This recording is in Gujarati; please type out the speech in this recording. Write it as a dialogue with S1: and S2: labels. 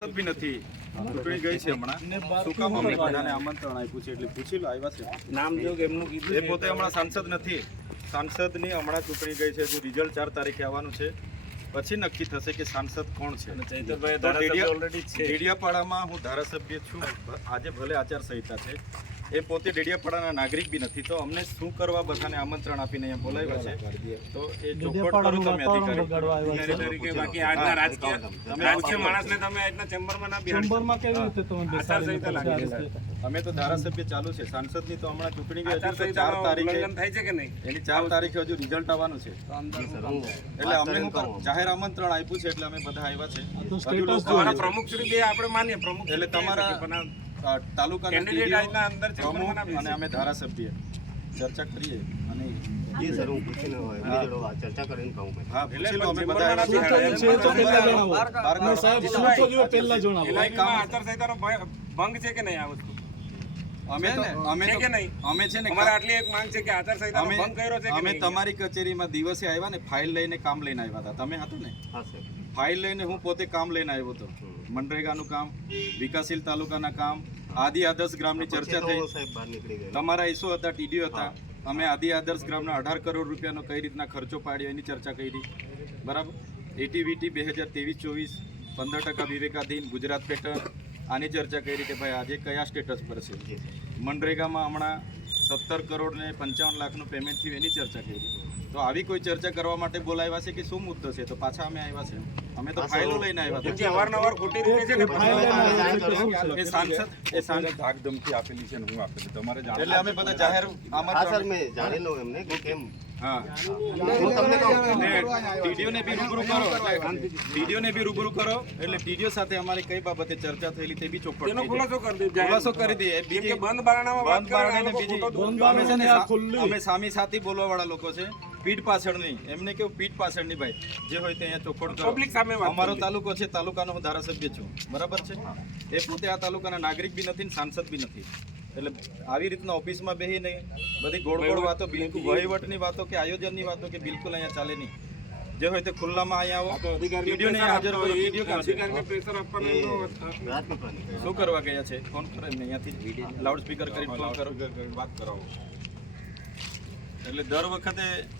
S1: બી નથી. ચૂંટણી ગઈ છે હમણાં. શું કામ અમને બધાને આમંત્રણ આપ્યું છે? એટલે પૂછી લો આવ્યા છે.
S2: નામ જો એમનું કીધું
S1: એ પોતે હમણાં સાંસદ નથી. સાંસદની હમણાં ચૂંટણી ગઈ છે જો રિઝલ્ટ ચાર તારીખે આવવાનું છે. પછી નક્કી થશે કે સાંસદ કોણ છે.
S2: ચૈતરભાઈ ધારાસભ્ય છે.
S1: ડેડિયાપાડામાં હું ધારાસભ્ય છું. આજે ભલે આચારસંહિતા છે. એ પોતે ડેડિયાપાડાના નાગરિક બી નથી. તો અમને શું કરવા બધાને આમંત્રણ આપીને અહીંયા બોલાવ્યા છે? તો એ ચોખવટ કરો તમે અધિકારી.
S2: બાકી આજના રાજકીય રાજકીય માણસને તમે આજના ચેમ્બરમાં ના બિહાડી
S3: ચેમ્બરમાં કેવી રીતે તમે
S2: આચારસંહિતા લાગી
S3: પછી
S1: અમે તો ધારાસભ્ય ચાલુ છે. સાંસદની તો હમણાં ચૂંટણી બી હજુ ચાર તારીખે
S2: થાય છે કે નહીં?
S1: એની ચાર તારીખે હજુ રિઝલ્ટ આવવાનું છે. એટલે અમને હું જાહેર આમંત્રણ આપ્યું છે એટલે અમે બધા આવ્યા છે. છે.
S2: પ્રમુખ શ્રી બે આપણે માનીએ. પ્રમુખ
S1: એટલે તમારા-
S2: ના
S1: અને અમે ધારાસભ્ય. ચર્ચા કરીએ અને
S4: જી સર હું પૂછીને ચર્ચા કરીને કહું
S1: હા પૂછી લો અમે બધા
S3: છે સાહેબ શું થયું પહેલા જણાવો.
S2: એના આચારસંહિતાનો ભંગ છે કે નહીં આ વસ્તુ?
S1: અમે તો અમે તો
S2: કે નહીં?
S1: અમે છે ને
S2: અમારે આટલી એક માંગ છે કે આચારસંહિતાનો
S1: અમે
S2: ભંગ કર્યો છે કે
S1: અમે તમારી કચેરીમાં દિવસે આવ્યા ને ફાઇલ લઈને કામ લઈને આવ્યા હતા. તમે હતા ને?
S4: હા સર.
S1: ફાઇલ લઈને હું પોતે કામ લઈને આવ્યો હતો. મનરેગાનું કામ વિકાસશીલ તાલુકાના કામ આદિ આદર્શ ગ્રામની ચર્ચા થઈ. તમારા ઈસો હતા ટીડીઓ હતા. અમે આદિ આદર્શ ગ્રામના અઢાર કરોડ રૂપિયાનો કઈ રીતના ખર્ચો પાડ્યો એની ચર્ચા કરી. બરાબર? એટીવીટી બે હજાર ત્રેવીસ ચોવીસ પંદર ટકા વિવેકાધીન ગુજરાત પેટર્ન આની ચર્ચા કરી કે ભાઈ આજે કયા સ્ટેટસ પર છે. મનરેગામાં હમણાં સત્તર કરોડ ને પંચાવન લાખનું પેમેન્ટ થયું એની ચર્ચા કરી. તો આવી કોઈ ચર્ચા કરવા માટે બોલાવ્યા છે કે શું મુદ્દો છે? તો પાછા અમે આવ્યા છે. અમે તો ફાઇલો લઈને આવ્યા
S2: જે અવારનવાર ખોટી રીતે છે ને
S3: છે,
S1: એ સાંસદ એ સાંસદ
S5: ભાગ ધમકી આપેલી છે ને હું આપેલી તમારે જાણ
S1: એટલે અમે બધા જાહેર
S4: હા સર મેં જાણી લઉં એમને કે કેમ.
S1: હા.
S4: હું તમને કહું.
S1: ટીડીઓને બી રૂબરૂ કરો. ટીડીઓને બી રૂબરૂ કરો. એટલે ટીડીઓ સાથે અમારી કઈ બાબતે ચર્ચા થયેલી તે બી ચોખ્ખટ
S2: એનો ખુલાસો કરી દે
S1: બીજી
S2: બંધ બારણામાં
S1: બંધ છે. અમે સામી સાથી બોલવા વાળા લોકો છે. પીઠ પાછળની એમને કેવું પીઠ પાછળની ભાઈ જે હોય તે અહીંયા ચોખ્ખટ
S2: પબ્લિક સામે
S1: અમારો તાલુકો છે તાલુકાનો હું ધારાસભ્ય છું. બરાબર છે? એ પોતે આ તાલુકાના નાગરિક બી નથી ને સાંસદ બી નથી. એટલે આવી રીતના ઓફિસમાં બેસીને બધી ગોળ ગોળ વાતો બિલકુલ વહીવટની વાતો કે આયોજનની વાતો કે બિલકુલ અહીંયા ચાલે નહીં. જે હોય તે ખુલ્લામાં અહીંયા આવો. વીડિયો નહીં હાજર
S2: હોય,
S1: વીડિયો કાં છે?
S2: અધિકારીને આપવાનું એમનો, અ,
S4: રાજપીપળાની
S1: શું કરવા ગયા છે? ફોન કરો એમને અહીંયાથી. લાઉડ સ્પીકર કરી ફોન કરો.
S5: વાત કરાવો
S1: એટલે દર વખતે